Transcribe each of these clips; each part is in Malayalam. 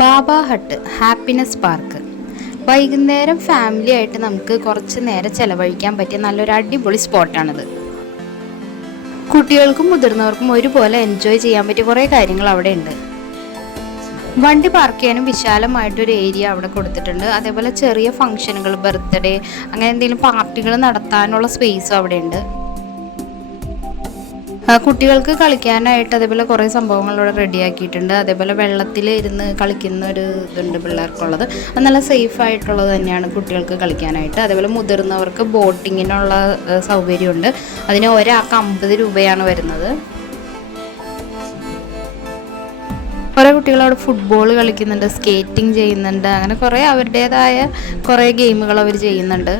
ബാബ ഹട്ട് ഹാപ്പിനെസ് പാർക്ക്. വൈകുന്നേരം ഫാമിലി ആയിട്ട് നമുക്ക് കുറച്ച് നേരം ചെലവഴിക്കാൻ പറ്റിയ നല്ലൊരു അടിപൊളി സ്പോട്ടാണിത്. കുട്ടികൾക്കും മുതിർന്നവർക്കും ഒരുപോലെ എൻജോയ് ചെയ്യാൻ പറ്റിയ കുറേ കാര്യങ്ങൾ അവിടെ ഉണ്ട്. വണ്ടി പാർക്ക് ചെയ്യാനും വിശാലമായിട്ടൊരു ഏരിയ അവിടെ കൊടുത്തിട്ടുണ്ട്. അതേപോലെ ചെറിയ ഫംഗ്ഷനുകൾ, ബർത്ത്ഡേ, അങ്ങനെ എന്തെങ്കിലും പാർട്ടികൾ നടത്താനുള്ള സ്പേസും അവിടെ ഉണ്ട്. കുട്ടികൾക്ക് കളിക്കാനായിട്ട് അതേപോലെ കുറേ സംഭവങ്ങൾ ഇവിടെ റെഡിയാക്കിയിട്ടുണ്ട്. അതേപോലെ വെള്ളത്തിൽ ഇരുന്ന് കളിക്കുന്ന ഒരു ഇതുണ്ട് പിള്ളേർക്കുള്ളത്. അത് നല്ല സേഫ് ആയിട്ടുള്ളത് തന്നെയാണ് കുട്ടികൾക്ക് കളിക്കാനായിട്ട്. അതേപോലെ മുതിർന്നവർക്ക് ബോട്ടിങ്ങിനുള്ള സൗകര്യമുണ്ട്. അതിന് ഒരാൾക്ക് 50 രൂപയാണ് വരുന്നത്. കുറേ കുട്ടികൾ അവിടെ ഫുട്ബോൾ കളിക്കുന്നുണ്ട്, സ്കേറ്റിംഗ് ചെയ്യുന്നുണ്ട്, അങ്ങനെ കുറേ അവരുടേതായ കുറേ ഗെയിമുകൾ അവർ ചെയ്യുന്നുണ്ട്.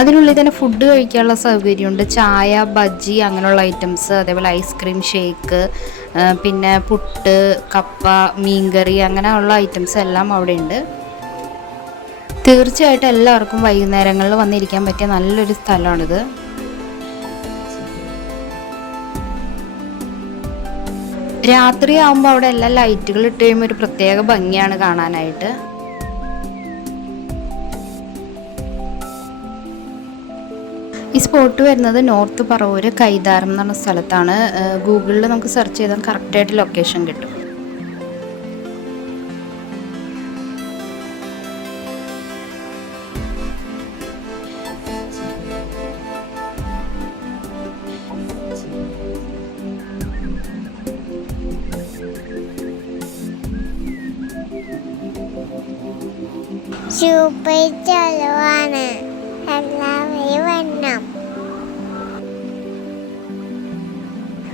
അതിനുള്ളിൽ തന്നെ ഫുഡ് കഴിക്കാനുള്ള സൗകര്യമുണ്ട്. ചായ, ബജ്ജി അങ്ങനെയുള്ള ഐറ്റംസ്, അതേപോലെ ഐസ്ക്രീം, ഷേക്ക്, പിന്നെ പുട്ട്, കപ്പ, മീൻകറി അങ്ങനെയുള്ള ഐറ്റംസ് എല്ലാം അവിടെ ഉണ്ട്. തീർച്ചയായിട്ടും എല്ലാവർക്കും വൈകുന്നേരങ്ങളിൽ വന്നിരിക്കാൻ പറ്റിയ നല്ലൊരു സ്ഥലമാണിത്. രാത്രി ആകുമ്പോൾ അവിടെ എല്ലാം ലൈറ്റുകൾ ഇട്ട് കഴിയുമ്പോൾ ഒരു പ്രത്യേക ഭംഗിയാണ് കാണാനായിട്ട്. ഈ സ്പോട്ട് വരുന്നത് നോർത്ത് പറവൂര് കൈതാരം എന്ന് പറഞ്ഞ സ്ഥലത്താണ്. ഗൂഗിളിൽ നമുക്ക് സെർച്ച് ചെയ്താൽ കറക്റ്റായിട്ട് ലൊക്കേഷൻ കിട്ടും. സൂപ്പർ ചെലവാണ്. എല്ലാവരും വരണം.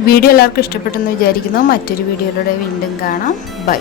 വീഡിയോ എല്ലാവർക്കും ഇഷ്ടപ്പെട്ടെന്ന് വിചാരിക്കുന്നു. മറ്റൊരു വീഡിയോയിലൂടെ വീണ്ടും കാണാം. ബൈ.